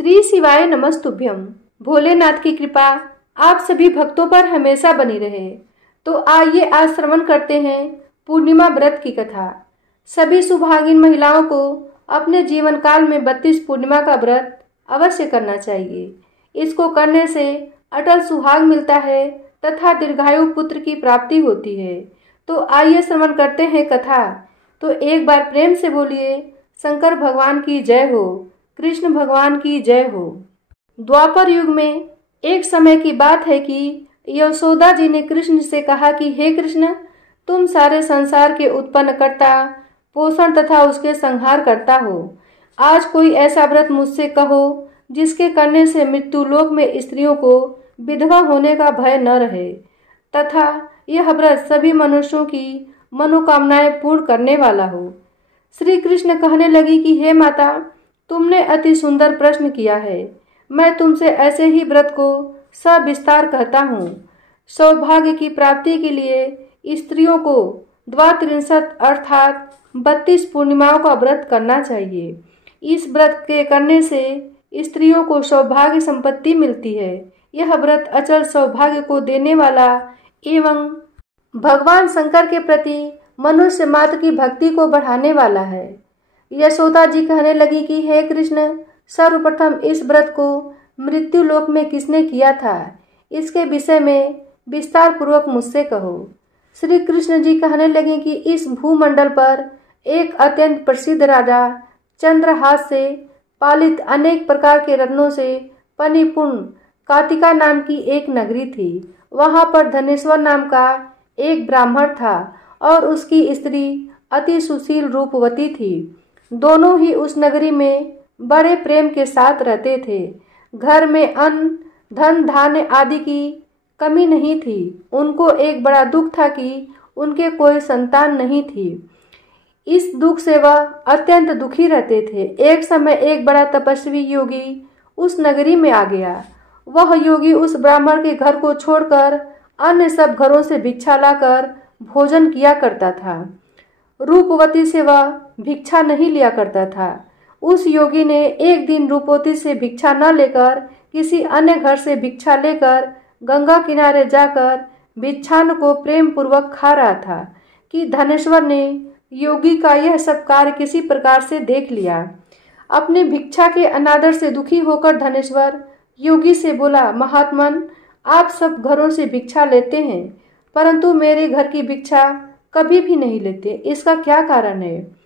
श्री शिवाय नमस्तुभ्यम। भोलेनाथ की कृपा आप सभी भक्तों पर हमेशा बनी रहे। तो आइए आज श्रवण करते हैं पूर्णिमा व्रत की कथा। सभी सुभागिन महिलाओं को अपने जीवन काल में 32 पूर्णिमा का व्रत अवश्य करना चाहिए। इसको करने से अटल सुहाग मिलता है तथा दीर्घायु पुत्र की प्राप्ति होती है। तो आइए श्रवण करते हैं कथा। तो एक बार प्रेम से बोलिए शंकर भगवान की जय हो, कृष्ण भगवान की जय हो। द्वापर युग में एक समय की बात है कि यशोदा जी ने कृष्ण से कहा कि हे कृष्ण, तुम सारे संसार के उत्पन्न करता, पोषण तथा उसके संहार करता हो। आज कोई ऐसा व्रत मुझसे कहो जिसके करने से मृत्यु लोक में स्त्रियों को विधवा होने का भय न रहे तथा यह व्रत सभी मनुष्यों की मनोकामनाएं पूर्ण करने वाला हो। श्री कृष्ण कहने लगी कि हे माता, तुमने अति सुंदर प्रश्न किया है। मैं तुमसे ऐसे ही व्रत को सविस्तार कहता हूँ। सौभाग्य की प्राप्ति के लिए स्त्रियों को द्वात्रिंशत् अर्थात 32 पूर्णिमाओं का व्रत करना चाहिए। इस व्रत के करने से स्त्रियों को सौभाग्य संपत्ति मिलती है। यह व्रत अचल सौभाग्य को देने वाला एवं भगवान शंकर के प्रति मनुष्य मात्र की भक्ति को बढ़ाने वाला है। यशोदा जी कहने लगी कि हे कृष्ण, सर्वप्रथम इस व्रत को मृत्यु लोक में किसने किया था, इसके विषय में विस्तार पूर्वक मुझसे कहो। श्री कृष्ण जी कहने लगे कि इस भूमंडल पर एक अत्यंत प्रसिद्ध राजा चंद्रहास से पालित अनेक प्रकार के रत्नों से परिपूर्ण कातिका नाम की एक नगरी थी। वहां पर धनेश्वर नाम का एक ब्राह्मण था और उसकी स्त्री अति सुशील रूपवती थी। दोनों ही उस नगरी में बड़े प्रेम के साथ रहते थे। घर में अन्न, धन, धान्य आदि की कमी नहीं थी। उनको एक बड़ा दुख था कि उनके कोई संतान नहीं थी। इस दुख से वह अत्यंत दुखी रहते थे। एक समय एक बड़ा तपस्वी योगी उस नगरी में आ गया। वह योगी उस ब्राह्मण के घर को छोड़कर अन्य सब घरों से भिक्षा लाकर भोजन किया करता था। रूपवती से वह भिक्षा नहीं लिया करता था। उस योगी ने एक दिन रूपवती से भिक्षा न लेकर किसी अन्य घर से भिक्षा लेकर गंगा किनारे जाकर भिक्षान्न को प्रेम पूर्वक खा रहा था कि धनेश्वर ने योगी का यह सब कार्य किसी प्रकार से देख लिया। अपने भिक्षा के अनादर से दुखी होकर धनेश्वर योगी से बोला, महात्मन, आप सब घरों से भिक्षा लेते हैं परंतु मेरे घर की भिक्षा कभी भी नहीं लेते, इसका क्या कारण है?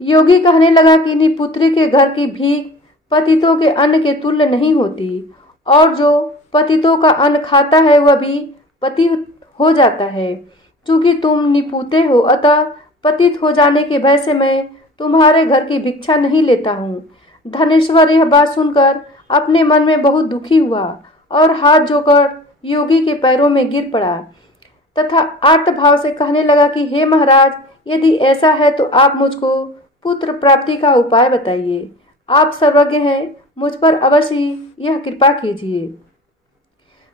योगी कहने लगा कि निपुत्री के घर की भीख पतितों के अन्न के तुल्य नहीं होती और जो पतितों का अन्न खाता है वह भी पतित हो जाता है। चूंकि तुम निपुते हो अतः पतित हो जाने के भय से मैं तुम्हारे घर की भिक्षा नहीं लेता हूँ। धनेश्वर यह बात सुनकर अपने मन में बहुत दुखी हुआ और हाथ जोड़कर योगी के पैरों में गिर पड़ा तथा आर्त भाव से कहने लगा कि हे महाराज, यदि ऐसा है तो आप मुझको पुत्र प्राप्ति का उपाय बताइए। आप सर्वज्ञ हैं, मुझ पर अवश्य यह कृपा कीजिए।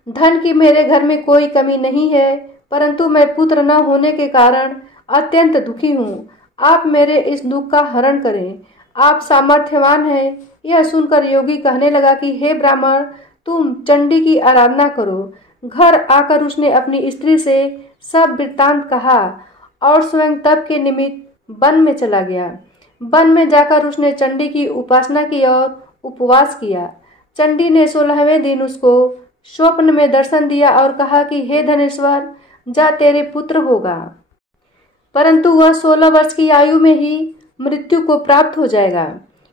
धन की मेरे घर में कोई कमी नहीं है परंतु मैं पुत्र न होने के कारण अत्यंत दुखी हूँ। आप मेरे इस दुख का हरण करें, आप सामर्थ्यवान हैं। यह सुनकर योगी कहने लगा कि हे ब्राह्मण, तुम चंडी की आराधना करो। घर आकर उसने अपनी स्त्री से सब वृत्तांत कहा और स्वयं तप के निमित्त वन में चला गया। वन में जाकर उसने चंडी की उपासना की और उपवास किया। चंडी ने 16वें दिन उसको स्वप्न में दर्शन दिया और कहा कि हे धनेश्वर, जा, तेरे पुत्र होगा परंतु वह 16 वर्ष की आयु में ही मृत्यु को प्राप्त हो जाएगा।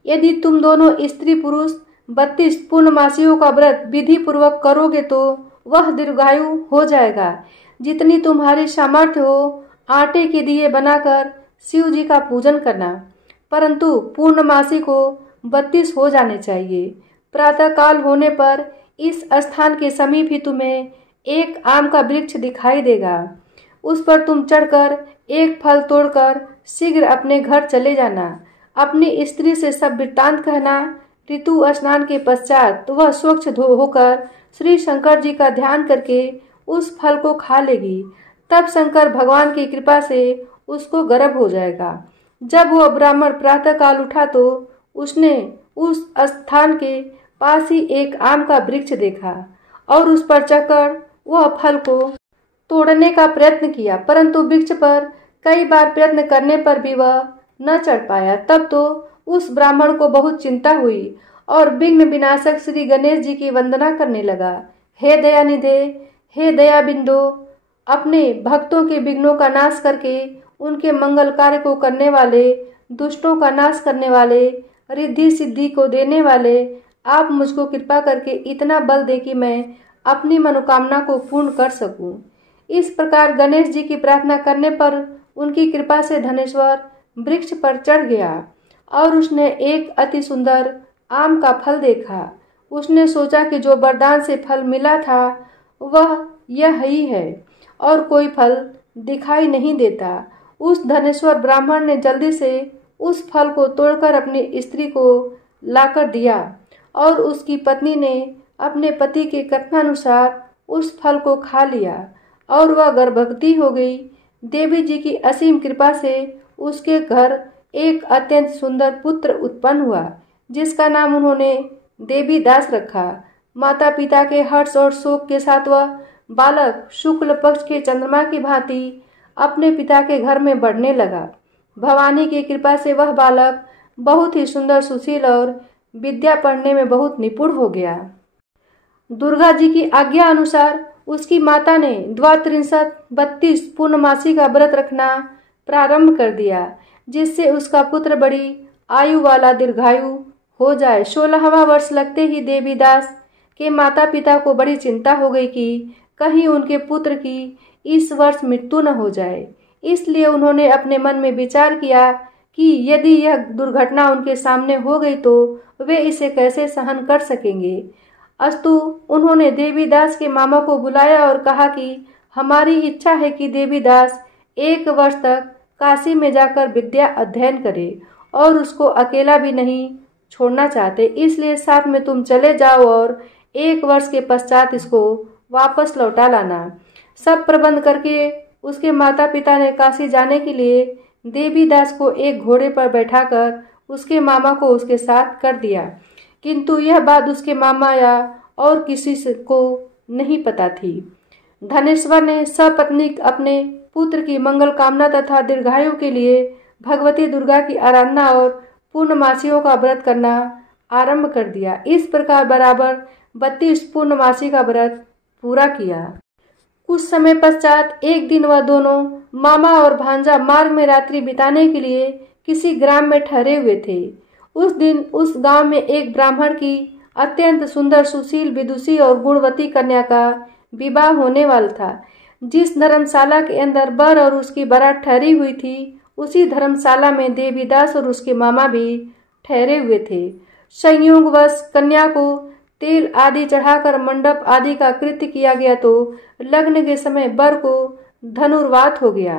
यदि तुम दोनों स्त्री पुरुष 32 पूर्णमासियों का व्रत विधि पूर्वक करोगे तो वह दीर्घायु हो जाएगा। जितनी तुम्हारी सामर्थ्य हो आटे के दिए बनाकर शिव जी का पूजन करना, परंतु पूर्णमासी को 32 हो जाने चाहिए। प्रातः काल होने पर इस स्थान के समीप ही तुम्हें एक आम का वृक्ष दिखाई देगा। उस पर तुम चढ़कर एक फल तोड़कर शीघ्र अपने घर चले जाना। अपनी स्त्री से सब वृत्तांत कहना। ऋतु स्नान के पश्चात वह स्वच्छ होकर श्री शंकर जी का ध्यान करके उस फल को खा लेगी। तब शंकर भगवान की कृपा से उसको गर्भ हो जाएगा। जब वह ब्राह्मण प्रातः काल उठा तो उसने उस स्थान के पास ही एक आम का वृक्ष देखा और उस पर चढ़कर वह फल को तोड़ने का प्रयत्न किया, परंतु वृक्ष पर कई बार प्रयत्न करने पर भी वह न चढ़ पाया। तब तो उस ब्राह्मण को बहुत चिंता हुई और विघ्न विनाशक श्री गणेश जी की वंदना करने लगा। हे दयानिधे, हे दया बिंदु, अपने भक्तों के विघ्नों का नाश करके उनके मंगल कार्य को करने वाले, दुष्टों का नाश करने वाले, रिद्धि सिद्धि को देने वाले, आप मुझको कृपा करके इतना बल दे कि मैं अपनी मनोकामना को पूर्ण कर सकूं। इस प्रकार गणेश जी की प्रार्थना करने पर उनकी कृपा से धनेश्वर वृक्ष पर चढ़ गया और उसने एक अति सुंदर आम का फल देखा। उसने सोचा कि जो वरदान से फल मिला था वह यह ही है और कोई फल दिखाई नहीं देता। उस धनेश्वर ब्राह्मण ने जल्दी से उस फल को तोड़कर अपनी स्त्री को लाकर दिया और उसकी पत्नी ने अपने पति के कथनानुसार उस फल को खा लिया और वह गर्भवती हो गई। देवी जी की असीम कृपा से उसके घर एक अत्यंत सुंदर पुत्र उत्पन्न हुआ, जिसका नाम उन्होंने देवी दास रखा। माता पिता के हर्ष और शोक के साथ वह बालक शुक्ल पक्ष के चंद्रमा की भांति अपने पिता के घर में बढ़ने लगा। भवानी की कृपा से वह बालक बहुत ही सुंदर, सुशील और विद्या पढ़ने में बहुत निपुण हो गया। दुर्गा जी की आज्ञा अनुसार उसकी माता ने 32 पूर्णमासी का व्रत रखना प्रारंभ कर दिया, जिससे उसका पुत्र बड़ी आयु वाला दीर्घायु हो जाए। 16वां वर्ष लगते ही देवीदास के माता पिता को बड़ी चिंता हो गई कि कहीं उनके पुत्र की इस वर्ष मृत्यु न हो जाए। इसलिए उन्होंने अपने मन में विचार किया कि यदि यह दुर्घटना उनके सामने हो गई तो वे इसे कैसे सहन कर सकेंगे। अस्तु उन्होंने देवीदास के मामा को बुलाया और कहा कि हमारी इच्छा है कि देवीदास 1 वर्ष तक काशी में जाकर विद्या अध्ययन करे और उसको अकेला भी नहीं छोड़ना चाहते, इसलिए साथ में तुम चले जाओ और 1 वर्ष के पश्चात इसको वापस लौटा लाना। सब प्रबंध करके उसके माता पिता ने काशी जाने के लिए देवीदास को एक घोड़े पर बैठाकर उसके मामा को उसके साथ कर दिया, किंतु यह बात उसके मामा या और किसी को नहीं पता थी। धनेश्वर ने सपत्नी अपने पुत्र की मंगल कामना तथा दीर्घायु के लिए भगवती दुर्गा की आराधना और पूर्णमासियों का व्रत करना आरंभ कर दिया। इस प्रकार बराबर 32 पूर्णमासी का व्रत पूरा किया। कुछ समय पश्चात एक दिन वह दोनों मामा और भांजा मार्ग में रात्रि बिताने के लिए किसी ग्राम में ठहरे हुए थे। उस दिन उस गांव में एक ब्राह्मण की अत्यंत सुंदर, सुशील, विदुषी और गुणवती कन्या का विवाह होने वाला था। जिस धर्मशाला के अंदर वर और उसकी बारात ठहरी हुई थी, उसी धर्मशाला में देवीदास और उसके मामा भी ठहरे हुए थे। संयोगवश कन्या को तेल आदि चढ़ाकर मंडप आदि का कृत्य किया गया तो लग्न के समय वर को धनुर्वात हो गया।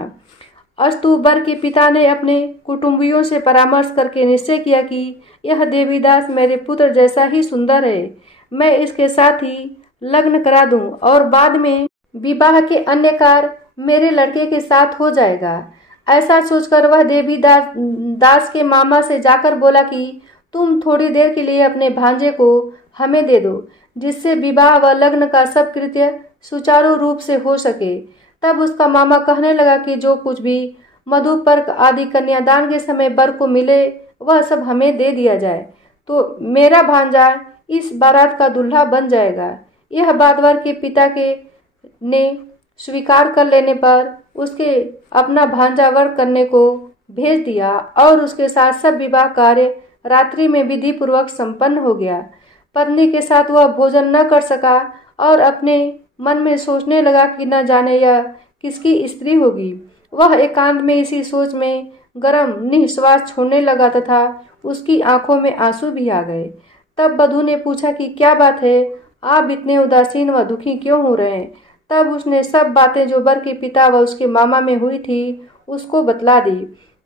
अस्तु वर के पिता ने अपने कुटुंबियों से परामर्श करके निश्चय किया कि यह देवीदास मेरे पुत्र जैसा ही सुंदर है, मैं इसके साथ ही लग्न करा दूं और बाद में विवाह के अन्य कार्य मेरे लड़के के साथ हो जाएगा। ऐसा सोचकर वह देवीदास के मामा से जाकर बोला कि तुम थोड़ी देर के लिए अपने भांजे को हमें दे दो, जिससे विवाह व लग्न का सब कृत्य सुचारू रूप से हो सके। तब उसका मामा कहने लगा कि जो कुछ भी मधुपर्क आदि कन्यादान के समय वर को मिले वह सब हमें दे दिया जाए, तो मेरा भांजा इस बारात का दूल्हा बन जाएगा। यह बात वर के पिता के ने स्वीकार कर लेने पर उसके अपना भांजा वर करने को भेज दिया और उसके साथ सब विवाह कार्य रात्रि में विधि पूर्वक संपन्न हो गया। पत्नी के साथ वह भोजन न कर सका और अपने मन में सोचने लगा कि न जाने यह किसकी स्त्री होगी। वह एकांत में इसी सोच में गरम निःश्वास छोड़ने लगा तथा उसकी आंखों में आंसू भी आ गए। तब वधू ने पूछा कि क्या बात है, आप इतने उदासीन व दुखी क्यों हो रहे हैं। तब उसने सब बातें जो वर के पिता व उसके मामा में हुई थी उसको बतला दी।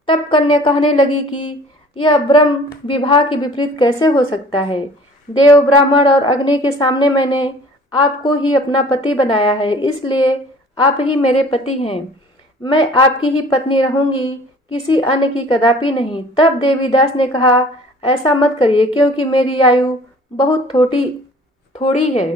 तब कन्या कहने लगी कि यह ब्रह्म विवाह के विपरीत कैसे हो सकता है। देव, ब्राह्मण और अग्नि के सामने मैंने आपको ही अपना पति बनाया है, इसलिए आप ही मेरे पति हैं। मैं आपकी ही पत्नी रहूंगी, किसी अन्य की कदापि नहीं। तब देवीदास ने कहा, ऐसा मत करिए, क्योंकि मेरी आयु बहुत थोड़ी है।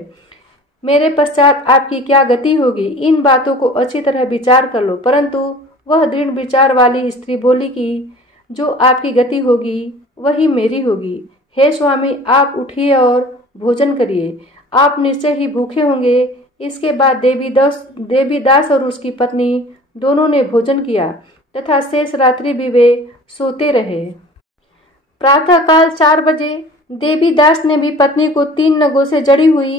मेरे पश्चात आपकी क्या गति होगी, इन बातों को अच्छी तरह विचार कर लो। परंतु वह दृढ़ विचार वाली स्त्री बोली कि जो आपकी गति होगी वही मेरी होगी। हे स्वामी, आप उठिए और भोजन करिए। आप निश्चय ही भूखे होंगे। इसके बाद देवीदास और उसकी पत्नी दोनों ने भोजन किया तथा शेष रात्रि भी वे सोते रहे। प्रातःकाल 4 बजे देवीदास ने भी पत्नी को 3 नगों से जड़ी हुई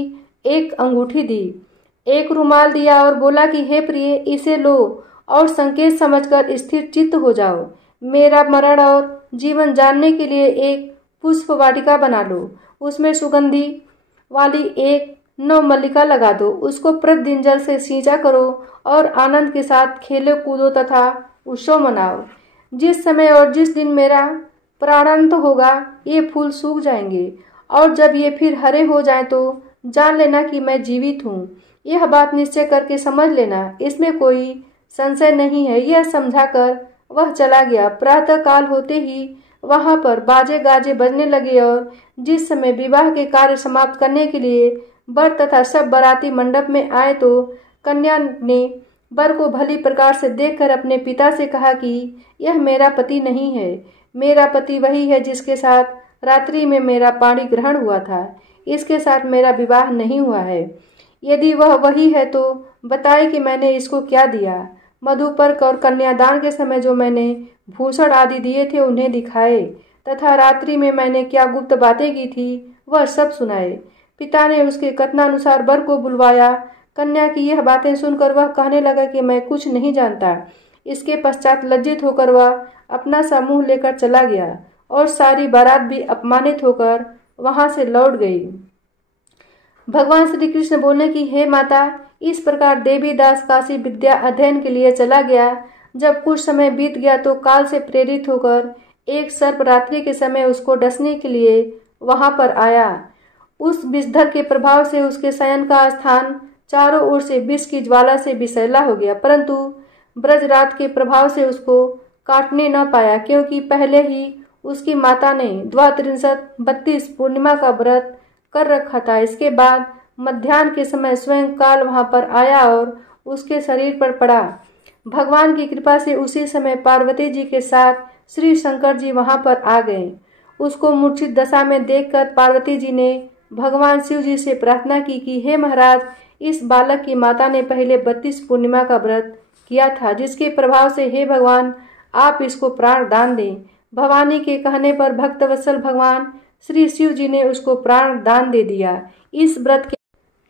एक अंगूठी दी, एक रुमाल दिया और बोला कि हे प्रिय, इसे लो और संकेत समझकर स्थिर चित्त हो जाओ। मेरा मरण और जीवन जानने के लिए एक पुष्प वाटिका बना लो। उसमें सुगंधी वाली एक नवमल्लिका लगा दो। उसको प्रतिदिन जल से सींचा करो और आनंद के साथ खेलो कूदो तथा उत्सव मनाओ। जिस समय और जिस दिन मेरा प्राणांत होगा ये फूल सूख जाएंगे और जब ये फिर हरे हो जाएं तो जान लेना कि मैं जीवित हूँ। यह बात निश्चय करके समझ लेना, इसमें कोई संशय नहीं है। यह समझाकर वह चला गया। प्रातः काल होते ही वहां पर बाजे गाजे बजने लगे और जिस समय विवाह के कार्य समाप्त करने के लिए वर तथा सब बाराती मंडप में आए तो कन्या ने वर को भली प्रकार से देखकर अपने पिता से कहा कि यह मेरा पति नहीं है। मेरा पति वही है जिसके साथ रात्रि में मेरा पाणी ग्रहण हुआ था। इसके साथ मेरा विवाह नहीं हुआ है। यदि वह वही है तो बताए कि मैंने इसको क्या दिया। मधुपर्क और कन्यादान के समय जो मैंने भूषण आदि दिए थे उन्हें दिखाए तथा रात्रि में मैंने क्या गुप्त बातें की थी वह सब सुनाए। पिता ने उसके कथनानुसार वर को बुलवाया। कन्या की यह बातें सुनकर वह कहने लगा कि मैं कुछ नहीं जानता। इसके पश्चात लज्जित होकर वह अपना सा मुंह लेकर चला गया और सारी बारात भी अपमानित होकर वहां से लौट गई। भगवान श्री कृष्ण बोले कि हे माता, इस प्रकार देवीदास काशी विद्या अध्ययन के लिए चला गया। जब कुछ समय बीत गया तो काल से प्रेरित होकर एक सर्प रात्रि के समय उसको डसने के लिए वहां पर आया। उस विषधर के प्रभाव से उसके शयन का स्थान चारों ओर से विष की ज्वाला से विषैला हो गया, परंतु ब्रजरात के प्रभाव से उसको काटने न पाया, क्योंकि पहले ही उसकी माता ने 32 पूर्णिमा का व्रत कर रखा था। इसके बाद मध्याह्न के समय स्वयं काल वहां पर आया और उसके शरीर पर पड़ा। भगवान की कृपा से उसी समय पार्वती जी के साथ श्री शंकर जी वहां पर आ गए। उसको मूर्छित दशा में देखकर पार्वती जी ने भगवान शिव जी से प्रार्थना की कि हे महाराज, इस बालक की माता ने पहले 32 पूर्णिमा का व्रत किया था, जिसके प्रभाव से हे भगवान आप इसको प्राण दान दें। भवानी के कहने पर भक्तवत्सल भगवान श्री शिव जी ने उसको प्राण दान दे दिया। इस व्रत के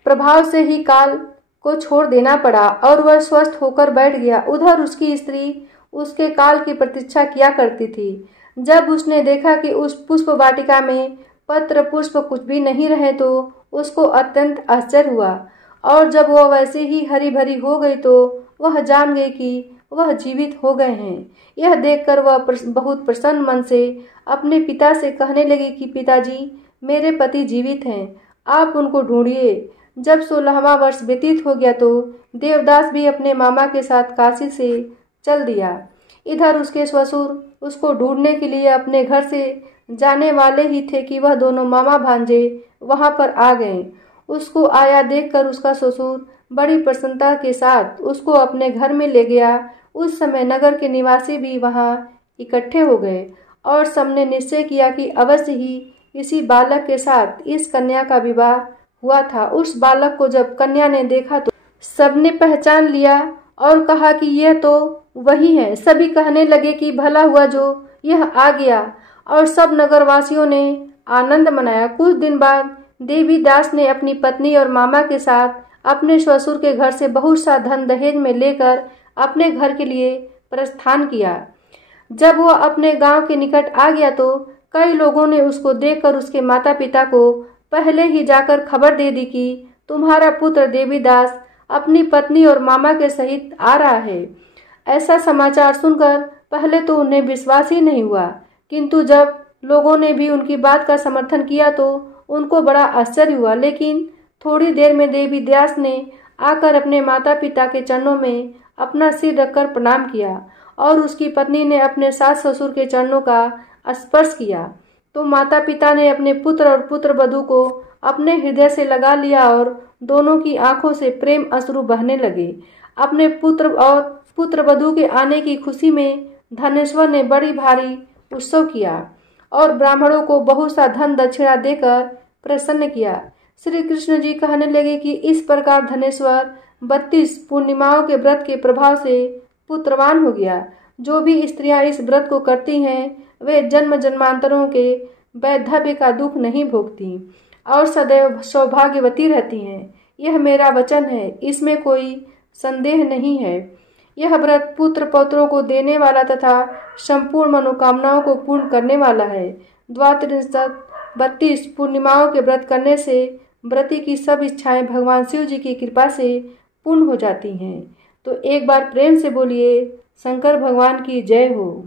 प्रभाव से ही काल को छोड़ देना पड़ा और वह स्वस्थ होकर बैठ गया। उधर उसकी स्त्री उसके काल की प्रतीक्षा किया करती थी। जब उसने देखा कि उस पुष्प वाटिका में पत्र पुष्प कुछ भी नहीं रहे तो उसको अत्यंत आश्चर्य हुआ और जब वह वैसे ही हरी भरी हो गई तो वह जान गई कि वह जीवित हो गए हैं। यह देखकर वह बहुत प्रसन्न मन से अपने पिता से कहने लगी कि पिताजी, मेरे पति जीवित हैं, आप उनको ढूंढिए। जब 16वां वर्ष व्यतीत हो गया तो देवदास भी अपने मामा के साथ काशी से चल दिया। इधर उसके ससुर उसको ढूंढने के लिए अपने घर से जाने वाले ही थे कि वह दोनों मामा भांजे वहां पर आ गए। उसको आया देखकर उसका ससुर बड़ी प्रसन्नता के साथ उसको अपने घर में ले गया। उस समय नगर के निवासी भी वहां इकट्ठे हो गए और सबने निश्चय किया कि अवश्य ही इसी बालक के साथ इस कन्या का विवाह हुआ था। उस बालक को जब कन्या ने देखा तो सबने पहचान लिया और कहा कि यह तो वही है। सभी कहने लगे कि भला हुआ जो यह आ गया और सब नगरवासियों ने आनंद मनाया। कुछ दिन बाद देवीदास ने अपनी पत्नी और मामा के साथ अपने ससुर के घर से बहुत सा धन दहेज में लेकर अपने घर के लिए प्रस्थान किया। जब वह अपने गांव के निकट आ गया तो कई लोगों ने उसको देखकर उसके माता पिता को पहले ही जाकर खबर दे दी कि तुम्हारा पुत्र देवीदास अपनी पत्नी और मामा के सहित आ रहा है। ऐसा समाचार सुनकर पहले तो उन्हें विश्वास ही नहीं हुआ, किंतु जब लोगों ने भी उनकी बात का समर्थन किया तो उनको बड़ा आश्चर्य हुआ। लेकिन थोड़ी देर में देवीदास ने आकर अपने माता पिता के चरणों में अपना सिर रखकर प्रणाम किया और उसकी पत्नी ने अपने सास ससुर के चरणों का स्पर्श किया। तो माता पिता ने अपने पुत्र और पुत्र वधू को अपने हृदय से लगा लिया और दोनों की आंखों से प्रेम अश्रु बहने लगे। अपने पुत्र और पुत्र वधू के आने की खुशी में धनेश्वर ने बड़ी भारी उत्सव किया और ब्राह्मणों को बहुत सा धन दक्षिणा देकर प्रसन्न किया। श्री कृष्ण जी कहने लगे कि इस प्रकार धनेश्वर 32 पूर्णिमाओं के व्रत के प्रभाव से पुत्रवान हो गया। जो भी स्त्रियां इस व्रत को करती हैं वे जन्म जन्मांतरों के वैधव्य का दुख नहीं भोगती और सदैव सौभाग्यवती रहती हैं। यह मेरा वचन है, इसमें कोई संदेह नहीं है। यह व्रत पुत्र पौत्रों को देने वाला तथा संपूर्ण मनोकामनाओं को पूर्ण करने वाला है। द्वात्रिंशत् 32 पूर्णिमाओं के व्रत करने से व्रती की सब इच्छाएं भगवान शिव जी की कृपा से पूर्ण हो जाती हैं। तो एक बार प्रेम से बोलिए शंकर भगवान की जय हो।